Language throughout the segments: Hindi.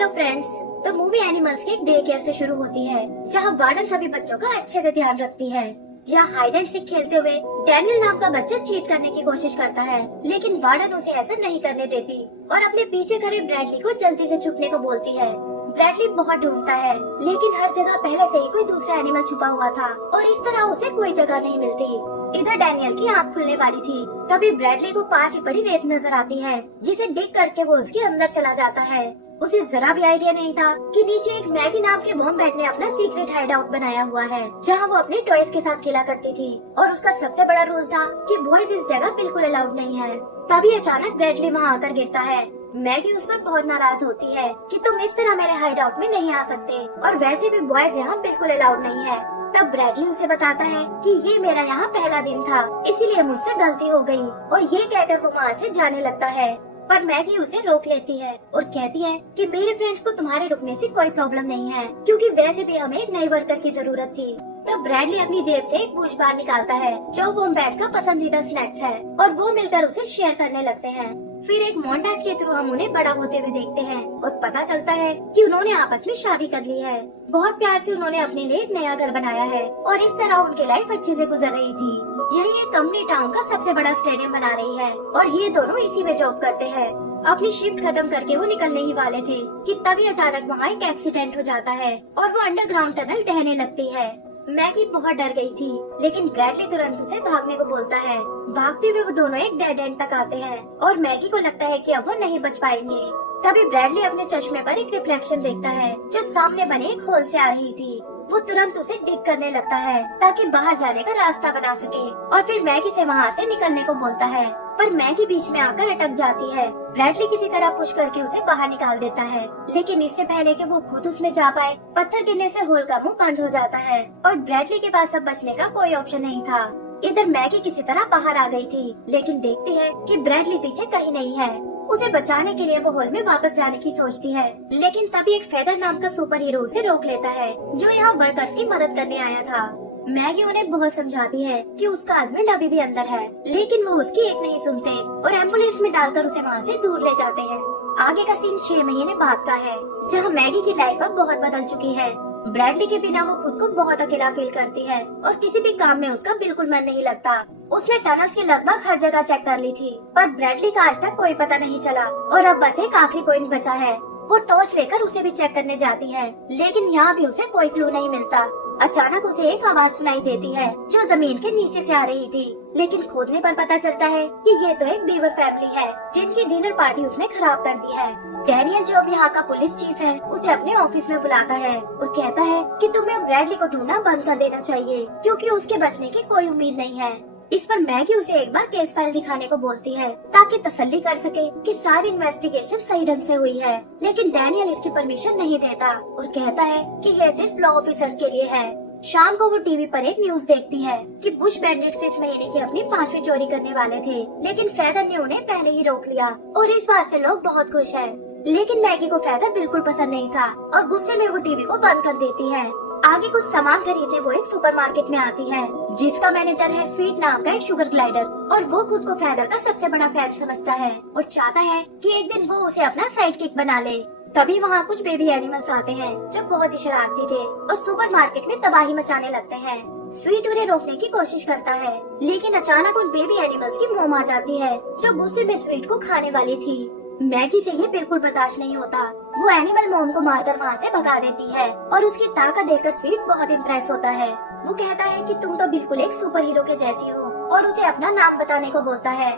Hello friends. तो मूवी एनिमल्स के एक डे केयर से शुरू होती है, जहां वार्डन सभी बच्चों का अच्छे से ध्यान रखती है। यहाँ हाइड एंड सीक खेलते हुए डैनियल नाम का बच्चा चीट करने की कोशिश करता है, लेकिन वार्डन उसे ऐसा नहीं करने देती और अपने पीछे खड़े ब्रैडली को जल्दी से छुपने को बोलती है। ब्रैडली बहुत ढूंढता है, लेकिन हर जगह पहले से ही कोई दूसरा एनिमल छुपा हुआ था और इस तरह उसे कोई जगह नहीं मिलती। इधर डैनियल की आँख खुलने वाली थी, तभी ब्रैडली को पास ही पड़ी रेत नजर आती है, जिसे डिग करके वो उसके अंदर चला जाता है। उसे जरा भी आइडिया नहीं था कि नीचे एक मैगी नाम के वॉम्बैट ने अपना सीक्रेट हाइड आउट बनाया हुआ है, जहां वो अपने टॉयज के साथ खेला करती थी और उसका सबसे बड़ा रूल था कि बॉयज इस जगह बिल्कुल अलाउड नहीं है। तभी अचानक ब्रैडली वहां आकर गिरता है। मैगी उस पर बहुत नाराज होती है कि तुम इस तरह मेरे हाइड आउट में नहीं आ सकते और वैसे भी बॉयज यहाँ बिल्कुल अलाउड नहीं है। तब ब्रैडली उसे बताता है कि ये मेरा यहाँ पहला दिन था, इसीलिए मुझसे गलती हो गई और ये कहकर वो वहाँ से जाने लगता है। पर मैगी उसे रोक लेती है और कहती है कि मेरे फ्रेंड्स को तुम्हारे रुकने से कोई प्रॉब्लम नहीं है, क्योंकि वैसे भी हमें एक नई वर्कर की जरूरत थी। तब ब्रैडली अपनी जेब से एक पूछ बार निकालता है, जो वॉम्बैट्स का पसंदीदा स्नैक्स है, और वो मिलकर उसे शेयर करने लगते हैं। फिर एक मोन्टाज के थ्रू हम उन्हें बड़ा होते हुए देखते हैं और पता चलता है कि उन्होंने आपस में शादी कर ली है। बहुत प्यार से उन्होंने अपने लिए एक नया घर बनाया है और इस तरह उनकी लाइफ अच्छे से गुजर रही थी। यही एक कंपनी टाउन का सबसे बड़ा स्टेडियम बना रही है और ये दोनों इसी में जॉब करते हैं। अपनी शिफ्ट खत्म करके वो निकलने ही वाले थे कि तभी अचानक वहाँ एक एक्सीडेंट हो जाता है और वो अंडरग्राउंड टनल ढहने लगती है। मैगी बहुत डर गई थी, लेकिन ब्रैडली तुरंत उसे भागने को बोलता है। भागते हुए वो दोनों एक डेड एंड तक आते हैं और मैगी को लगता है कि अब वो नहीं बच पाएंगे। तभी ब्रैडली अपने चश्मे पर एक रिफ्लेक्शन देखता है, जो सामने बने एक होल से आ रही थी। वो तुरंत उसे डिग करने लगता है ताकि बाहर जाने का रास्ता बना सके और फिर मैगी से वहाँ से निकलने को बोलता है, पर मैगी बीच में आकर अटक जाती है। ब्रैडली किसी तरह पुश करके उसे बाहर निकाल देता है, लेकिन इससे पहले कि वो खुद उसमें जा पाए, पत्थर गिरने से होल का मुंह बंद हो जाता है और ब्रैडली के पास अब बचने का कोई ऑप्शन नहीं था। इधर मैगी किसी तरह बाहर आ गई थी, लेकिन देखती है कि ब्रैडली पीछे कहीं नहीं है। उसे बचाने के लिए वो होल में वापस जाने की सोचती है, लेकिन तभी एक फेदर नाम का सुपर हीरो उसे रोक लेता है, जो यहाँ वर्कर्स की मदद करने आया था। मैगी उन्हें बहुत समझाती है कि उसका हस्बैंड अभी भी अंदर है, लेकिन वो उसकी एक नहीं सुनते और एम्बुलेंस में डालकर उसे वहाँ से दूर ले जाते हैं। आगे का सीन 6 महीने बाद का है, जहाँ मैगी की लाइफ अब बहुत बदल चुकी है। ब्रैडली के बिना वो खुद को बहुत अकेला फील करती है और किसी भी काम में उसका बिल्कुल मन नहीं लगता। उसने टनल्स के लगभग हर जगह चेक कर ली थी, पर ब्रैडली का आज तक कोई पता नहीं चला और अब बस एक आखिरी पॉइंट बचा है। वो टॉर्च लेकर उसे भी चेक करने जाती है, लेकिन यहाँ भी उसे कोई क्लू नहीं मिलता। अचानक उसे एक आवाज सुनाई देती है, जो जमीन के नीचे से आ रही थी, लेकिन खोदने पर पता चलता है कि ये तो एक बीवर फैमिली है, जिनकी डिनर पार्टी उसने खराब कर दी है। डैनियल, जो अब यहाँ का पुलिस चीफ है, उसे अपने ऑफिस में बुलाता है और कहता है कि तुम्हें ब्रैडली को ढूंढना बंद कर देना चाहिए, क्योंकि उसके बचने की कोई उम्मीद नहीं है। इस पर मैगी उसे एक बार केस फाइल दिखाने को बोलती है, ताकि तसल्ली कर सके कि सारी इन्वेस्टिगेशन सही ढंग से हुई है, लेकिन डैनियल इसकी परमिशन नहीं देता और कहता है कि यह सिर्फ लॉ ऑफिसर्स के लिए है। शाम को वो टीवी पर एक न्यूज देखती है कि बुश बैंडिट्स इस महीने की अपनी 5वीं चोरी करने वाले थे, लेकिन फेदर ने उन्हें पहले ही रोक लिया और इस बात से लोग बहुत खुश हैं। लेकिन मैगी को फेदर बिल्कुल पसंद नहीं था और गुस्से में वो टीवी को बंद कर देती है। आगे कुछ सामान खरीदने वो एक सुपरमार्केट में आती है, जिसका मैनेजर है स्वीट नाम का एक शुगर ग्लाइडर, और वो खुद को फेदर का सबसे बड़ा फैन समझता है और चाहता है कि एक दिन वो उसे अपना साइड किक बना ले। तभी वहाँ कुछ बेबी एनिमल्स आते हैं, जो बहुत ही शरारती थे और सुपरमार्केट में तबाही मचाने लगते हैं। स्वीट उन्हें रोकने की कोशिश करता है, लेकिन अचानक उन बेबी एनिमल्स की मॉम आ जाती है, जो गुस्से में स्वीट को खाने वाली थी। मैगी से ये बिल्कुल बर्दाश्त नहीं होता। वो एनिमल मॉम को मारकर वहाँ से भगा देती है और उसकी ताकत देखकर स्वीट बहुत इम्प्रेस होता है। वो कहता है कि तुम तो बिल्कुल एक सुपर हीरो के जैसी हो और उसे अपना नाम बताने को बोलता है।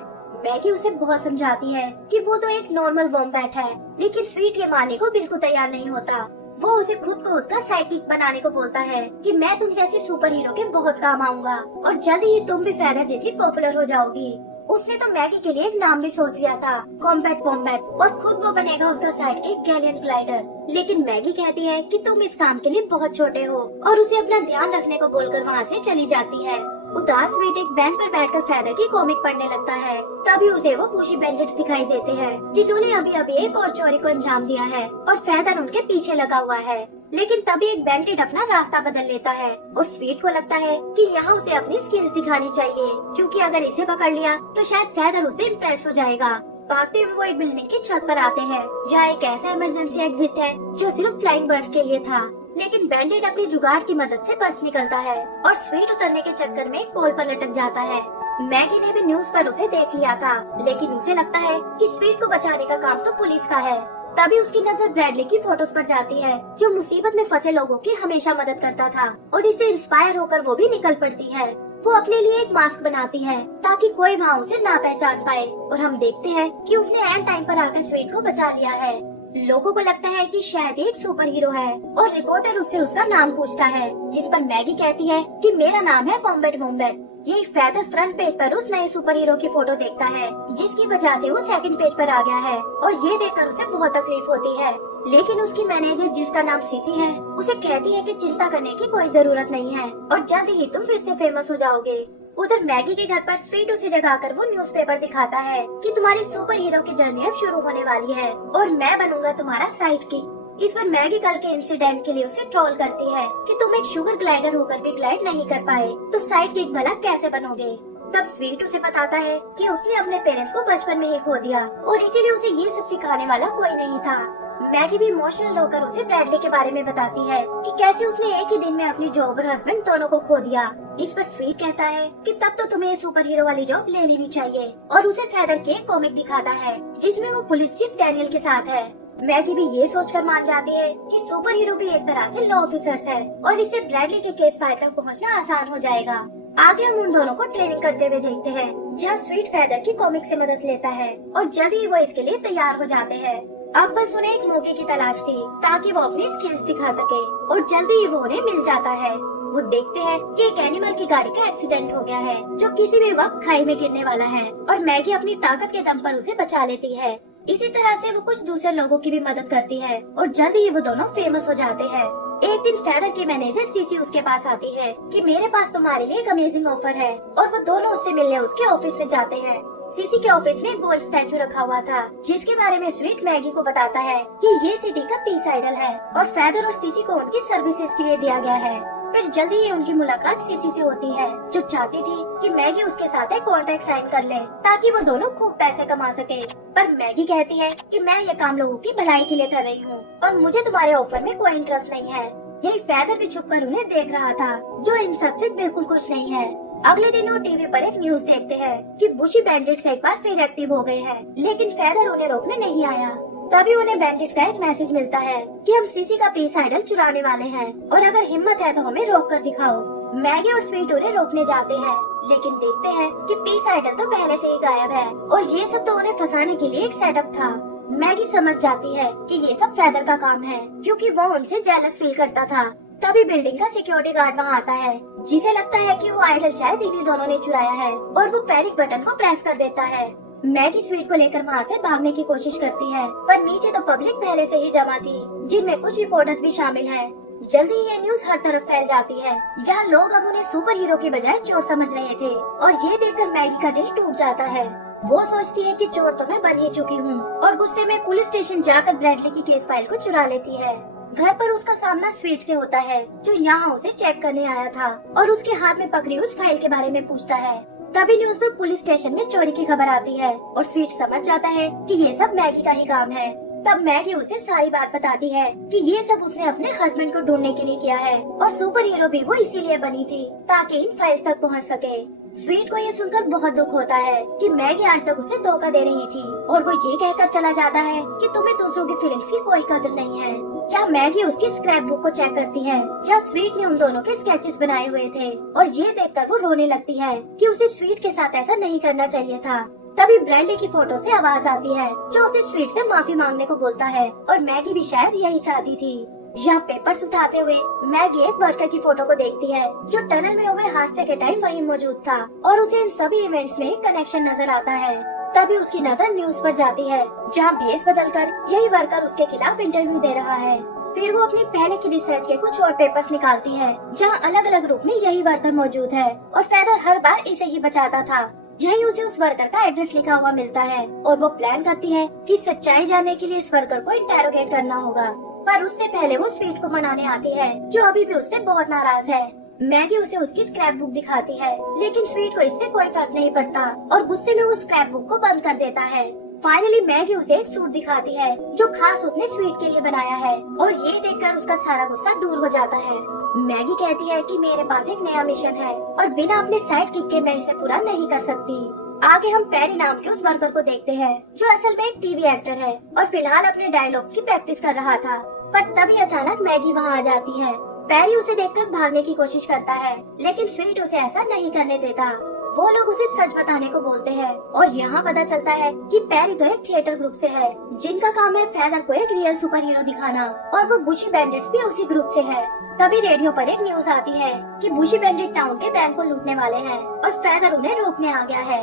मैगी उसे बहुत समझाती है कि वो तो एक नॉर्मल वॉम्बैट है, लेकिन स्वीट ये मानने को बिल्कुल तैयार नहीं होता। वो उसे खुद को उसका साइकिक बनाने को बोलता है कि मैं तुम जैसे सुपर हीरो के बहुत काम आऊंगा और जल्द ही तुम भी फेदर जितनी पॉपुलर हो जाओगी। उसने तो मैगी के लिए एक नाम भी सोच लिया था, कॉम्बैट वॉम्बैट, और खुद वो बनेगा उसका साइडकिक गैलियन ग्लाइडर। लेकिन मैगी कहती है कि तुम इस काम के लिए बहुत छोटे हो और उसे अपना ध्यान रखने को बोलकर वहाँ से चली जाती है। उदास स्वीट एक बेंच पर बैठकर फेदर की कॉमिक पढ़ने लगता है। तभी उसे वो बुशी बैंडिट्स दिखाई देते हैं, जिन्होंने अभी अभी एक और चोरी को अंजाम दिया है और फेदर उनके पीछे लगा हुआ है। लेकिन तभी एक बैंडिट अपना रास्ता बदल लेता है और स्वीट को लगता है कि यहाँ उसे अपनी स्किल्स दिखानी चाहिए, क्योंकि अगर इसे पकड़ लिया तो शायद फेदर उससे इम्प्रेस हो जाएगा। भागते हुए वो एक बिल्डिंग की छत पर आते हैं जहाँ एक ऐसा इमरजेंसी एग्जिट है जो सिर्फ फ्लाइंग बर्ड्स के लिए था। लेकिन बैंडिट अपनी जुगाड़ की मदद से बच निकलता है और स्वीट उतरने के चक्कर में एक पोल पर लटक जाता है। मैगी ने भी न्यूज पर उसे देख लिया था, लेकिन उसे लगता है कि स्वीट को बचाने का काम तो पुलिस का है। तभी उसकी नजर ब्रैडली की फोटोज पर जाती है जो मुसीबत में फंसे लोगों की हमेशा मदद करता था, और इससे इंस्पायर होकर वो भी निकल पड़ती है। वो अपने लिए एक मास्क बनाती है ताकि कोई वहाँ उसे ना पहचान पाए, और हम देखते हैं कि उसने एंड टाइम पर आकर स्वीट को बचा लिया है। लोगों को लगता है कि शायद एक सुपर हीरो है, और रिपोर्टर उससे उसका नाम पूछता है, जिस पर मैगी कहती है कि मेरा नाम है कॉम्बैट वॉम्बैट। यही फेदर फ्रंट पेज पर उस नए सुपर हीरो की फोटो देखता है, जिसकी वजह से वो सेकंड पेज पर आ गया है, और ये देखकर उसे बहुत तकलीफ होती है। लेकिन उसकी मैनेजर, जिसका नाम सीसी है, उसे कहती है कि चिंता करने की कोई जरूरत नहीं है और जल्द ही तुम फिर से फेमस हो जाओगे। उधर मैगी के घर पर स्वीट उसे जगाकर वो न्यूज़पेपर दिखाता है कि तुम्हारी सुपर हीरो की जर्नी अब शुरू होने वाली है और मैं बनूंगा तुम्हारा साइड किक। इस पर मैगी कल के इंसिडेंट के लिए उसे ट्रोल करती है कि तुम एक शुगर ग्लाइडर होकर भी ग्लाइड नहीं कर पाए तो साइड किक भला कैसे बनोगे। तब स्वीट उसे बताता है कि उसने अपने पेरेंट्स को बचपन में ही खो दिया और इसीलिए उसे ये सब सिखाने वाला कोई नहीं था। मैगी भी इमोशनल होकर उसे ब्रैडली के बारे में बताती है कि कैसे उसने एक ही दिन में अपनी जॉब और हस्बैंड दोनों को खो दिया। इस पर स्वीट कहता है कि तब तो तुम्हें सुपर हीरो वाली जॉब ले लेनी चाहिए, और उसे फेदर के कॉमिक दिखाता है जिसमें वो पुलिस चीफ डैनियल के साथ है। मैगी भी ये सोचकर मान जाती है कि सुपर हीरो भी एक तरह से लॉ ऑफिसर्स है और इससे ब्रैडली के केस फाइल तक पहुंचना आसान हो जाएगा। आगे हम उन दोनों को ट्रेनिंग करते हुए देखते हैं, जहाँ स्वीट फेदर की कॉमिक से मदद लेता है और जल्द ही वो इसके लिए तैयार हो जाते हैं। अब बस उन्हें एक मौके की तलाश थी ताकि वो अपनी स्किल्स दिखा सके, और जल्दी ही वो उन्हें मिल जाता है। वो देखते हैं कि एक एनिमल की गाड़ी का एक्सीडेंट हो गया है जो किसी भी वक्त खाई में गिरने वाला है, और मैगी अपनी ताकत के दम पर उसे बचा लेती है। इसी तरह से वो कुछ दूसरे लोगों की भी मदद करती है और जल्दी ही वो दोनों फेमस हो जाते हैं। एक दिन फेदर की मैनेजर सीसी उसके पास आती है कि मेरे पास तुम्हारे लिए एक अमेजिंग ऑफर है, और वो दोनों उससे मिलने उसके ऑफिस में जाते हैं। सीसी के ऑफिस में एक गोल्ड स्टैचू रखा हुआ था जिसके बारे में स्वीट मैगी को बताता है कि ये सिटी का पीस आइडल है और फेदर और सीसी को उनकी सर्विसेज के लिए दिया गया है। फिर जल्दी ही उनकी मुलाकात सीसी से होती है जो चाहती थी कि मैगी उसके साथ एक कॉन्ट्रैक्ट साइन कर ले ताकि वो दोनों खूब पैसे कमा सके। पर मैगी कहती है कि मैं ये काम लोगों की भलाई के लिए कर रही हूँ और मुझे तुम्हारे ऑफर में कोई इंटरेस्ट नहीं है। यही फेदर भी छुपकर उन्हें देख रहा था जो इन सब से बिल्कुल खुश नहीं है। अगले दिन वो टीवी पर एक न्यूज देखते हैं कि बुशी बैंडिट्स एक बार फिर एक्टिव हो गए हैं, लेकिन फेदर उन्हें रोकने नहीं आया। तभी उन्हें बैंडिट्स का एक मैसेज मिलता है कि हम सीसी का पीस आइडल चुराने वाले हैं और अगर हिम्मत है तो हमें रोक कर दिखाओ। मैगी और स्वीट उन्हें रोकने जाते हैं, लेकिन देखते हैं कि पीस आइडल तो पहले से ही गायब है और ये सब तो उन्हें फंसाने के लिए एक सेटअप था। मैगी समझ जाती है कि ये सब फेदर का काम है क्योंकि वो उनसे जेलस फील करता था। तभी बिल्डिंग का सिक्योरिटी गार्ड वहाँ आता है जिसे लगता है कि वो आइडल शायद इन्हीं दोनों ने चुराया है, और वो पैनिक बटन को प्रेस कर देता है। मैगी स्वीट को लेकर वहाँ से भागने की कोशिश करती है, पर नीचे तो पब्लिक पहले से ही जमा थी जिनमें कुछ रिपोर्टर्स भी शामिल हैं। जल्दी ही ये न्यूज हर तरफ फैल जाती है जहाँ लोग अब उन्हें सुपर हीरो की बजाय चोर समझ रहे थे, और ये देखकर मैगी का दिल टूट जाता है। वो सोचती है कि चोर तो मैं बन ही चुकी हूँ, और गुस्से में पुलिस स्टेशन जाकर ब्रैडली की केस फाइल को चुरा लेती है। घर पर उसका सामना स्वीट से होता है जो यहाँ उसे चेक करने आया था और उसके हाथ में पकड़ी उस फाइल के बारे में पूछता है। तभी न्यूज में पुलिस स्टेशन में चोरी की खबर आती है और स्वीट समझ जाता है कि ये सब मैगी का ही काम है। तब मैगी उसे सारी बात बताती है कि ये सब उसने अपने हस्बैंड को ढूंढने के लिए किया है और सुपर हीरो भी वो इसीलिए बनी थी ताकि इन फाइल्स तक पहुंच सके। स्वीट को ये सुनकर बहुत दुख होता है कि मैगी आज तक उसे धोखा दे रही थी, और वो ये कहकर चला जाता है कि तुम्हें दूसरों की फीलिंग्स की कोई कदर नहीं है। जहाँ मैगी उसकी स्क्रैप बुक को चेक करती है जहाँ स्वीट ने उन दोनों के स्केचेस बनाए हुए थे, और ये देखकर वो रोने लगती है कि उसे स्वीट के साथ ऐसा नहीं करना चाहिए था। तभी ब्रैडली की फोटो से आवाज आती है जो उसे स्वीट से माफी मांगने को बोलता है, और मैगी भी शायद यही चाहती थी। यहाँ पेपर्स उठाते हुए मैगी एक वर्कर की फोटो को देखती है जो टनल में हुए हादसे के टाइम वहीं मौजूद था, और उसे इन सभी इवेंट्स में एक कनेक्शन नजर आता है। तभी उसकी नजर न्यूज पर जाती है जहाँ भेस बदलकर यही वर्कर उसके खिलाफ इंटरव्यू दे रहा है। फिर वो अपनी पहले की रिसर्च के कुछ और पेपर्स निकालती है जहाँ अलग अलग रूप में यही वर्कर मौजूद है, और फेदर हर बार इसे ही बचाता था। यही उसे उस वर्कर का एड्रेस लिखा हुआ मिलता है, और वो प्लान करती है कि सच्चाई जानने के लिए इस वर्कर को इंटेरोगेट करना होगा। पर उससे पहले वो स्वीट को मनाने आती है जो अभी भी उससे बहुत नाराज है। मैगी उसे उसकी स्क्रैप बुक दिखाती है, लेकिन स्वीट को इससे कोई फर्क नहीं पड़ता और गुस्से में वो स्क्रैप बुक को बंद कर देता है। फाइनली मैगी उसे एक सूट दिखाती है जो खास उसने स्वीट के लिए बनाया है और ये देखकर उसका सारा गुस्सा दूर हो जाता है। मैगी कहती है कि मेरे पास एक नया मिशन है और बिना अपने साइड किक के मैं इसे पूरा नहीं कर सकती। आगे हम पेरी नाम के उस वर्कर को देखते हैं जो असल में एक टीवी एक्टर है और फिलहाल अपने डायलॉग्स की प्रैक्टिस कर रहा था। पर तभी अचानक मैगी वहाँ आ जाती है। पेरी उसे देखकर भागने की कोशिश करता है लेकिन स्वीट उसे ऐसा नहीं करने देता। वो लोग उसे सच बताने को बोलते हैं और यहाँ पता चलता है कि पेरी तो एक थिएटर ग्रुप से है जिनका काम है फेदर को एक रियल सुपर हीरो दिखाना और वो बुशी बैंडिट्स भी उसी ग्रुप से है। तभी रेडियो पर एक न्यूज आती है कि बुशी बैंडिट टाउन के बैंक को लूटने वाले हैं और फेदर उन्हें रोकने आ गया है।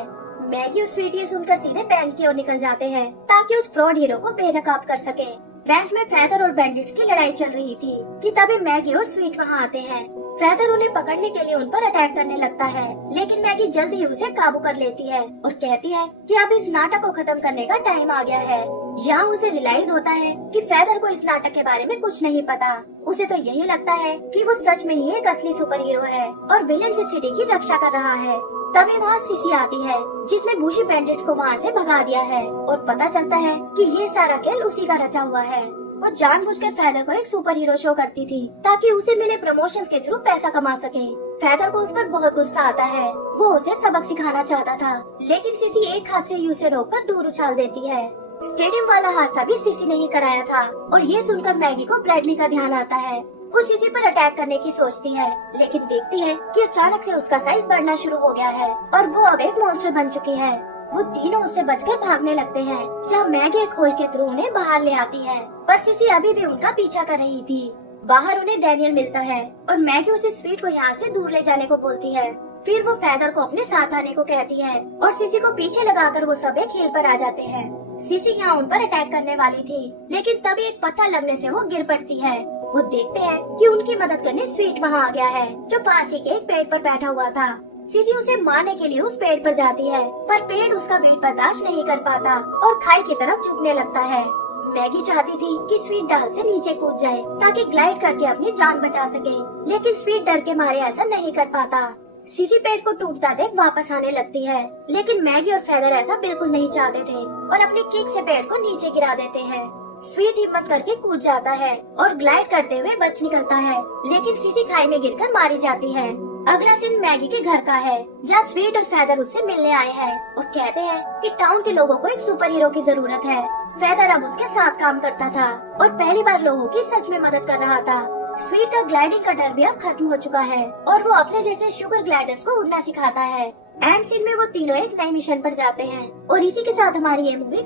मैगी और स्वीट ये सुनकर सीधे बैंक की ओर निकल जाते हैं ताकि उस फ्रॉड हीरो को बेनकाब कर सके। बैंक में फेदर और बैंडिट्स की लड़ाई चल रही थी कि तभी मैगी और स्वीट वहाँ आते हैं। फेदर उन्हें पकड़ने के लिए उन पर अटैक करने लगता है लेकिन मैगी जल्दी ही उसे काबू कर लेती है और कहती है कि अब इस नाटक को खत्म करने का टाइम आ गया है। यहाँ उसे रियलाइज होता है कि फेदर को इस नाटक के बारे में कुछ नहीं पता। उसे तो यही लगता है कि वो सच में ही एक असली सुपर हीरो है और विलेन से सिटी की रक्षा कर रहा है। तभी वहाँ सीसी आती है जिसने बुशी बैंडिट्स को वहाँ से भगा दिया है और पता चलता है कि ये सारा खेल उसी का रचा हुआ है। वो जानबूझकर फेदर को एक सुपर हीरो शो करती थी ताकि उसे मिले प्रमोशंस के थ्रू पैसा कमा सके। फेदर को उस पर बहुत गुस्सा आता है। वो उसे सबक सिखाना चाहता था लेकिन सीसी एक हाथ से ही उसे रोककर दूर उछाल देती है। स्टेडियम वाला हादसा भी सीसी ने ही कराया था और ये सुनकर मैगी को ब्रैडली का ध्यान आता है। वो सीसी पर अटैक करने की सोचती है लेकिन देखती है कि अचानक से उसका साइज बढ़ना शुरू हो गया है और वो अब एक मॉन्स्टर बन चुकी है। वो तीनों उससे बचकर भागने लगते हैं जहाँ मैगी एक होल के थ्रू उन्हें बाहर ले आती है पर सीसी अभी भी उनका पीछा कर रही थी। बाहर उन्हें डैनियल मिलता है और मैगी उसे स्वीट को यहाँ से दूर ले जाने को बोलती है। फिर वो फेदर को अपने साथ आने को कहती है और सीसी को पीछे लगाकर वो सब एक हिल पर आ जाते हैं। सीसी यहाँ उन पर अटैक करने वाली थी लेकिन तभी एक पत्थर लगने से वो गिर पड़ती है। वो देखते हैं कि उनकी मदद करने स्वीट वहाँ आ गया है जो पास ही के एक पेड़ पर बैठा हुआ था। सीसी उसे मारने के लिए उस पेड़ पर जाती है पर पेड़ उसका वेट बर्दाश्त नहीं कर पाता और खाई की तरफ झुकने लगता है। मैगी चाहती थी कि स्वीट डाल से नीचे कूद जाए ताकि ग्लाइड करके अपनी जान बचा सके लेकिन स्वीट डर के मारे ऐसा नहीं कर पाता। सीसी पेड़ को टूटता देख वापस आने लगती है लेकिन मैगी और फेदर ऐसा बिल्कुल नहीं चाहते थे और अपनी किक से पेड़ को नीचे गिरा देते हैं। स्वीट हिम्मत करके कूद जाता है और ग्लाइड करते हुए बच निकलता है लेकिन सीसी खाई में गिरकर मारी जाती है। अगला सीन मैगी के घर का है जहाँ स्वीट और फेदर उससे मिलने आए हैं और कहते हैं कि टाउन के लोगों को एक सुपर हीरो की जरूरत है। फेदर अब उसके साथ काम करता था और पहली बार लोगों की सच में मदद कर रहा था। स्वीट का ग्लाइडिंग का डर भी अब खत्म हो चुका है और वो अपने जैसे शुगर ग्लाइडर्स को उड़ना सिखाता है। एंड सीन में वो तीनों एक नए मिशन पर जाते हैं और इसी के साथ हमारी ये मूवी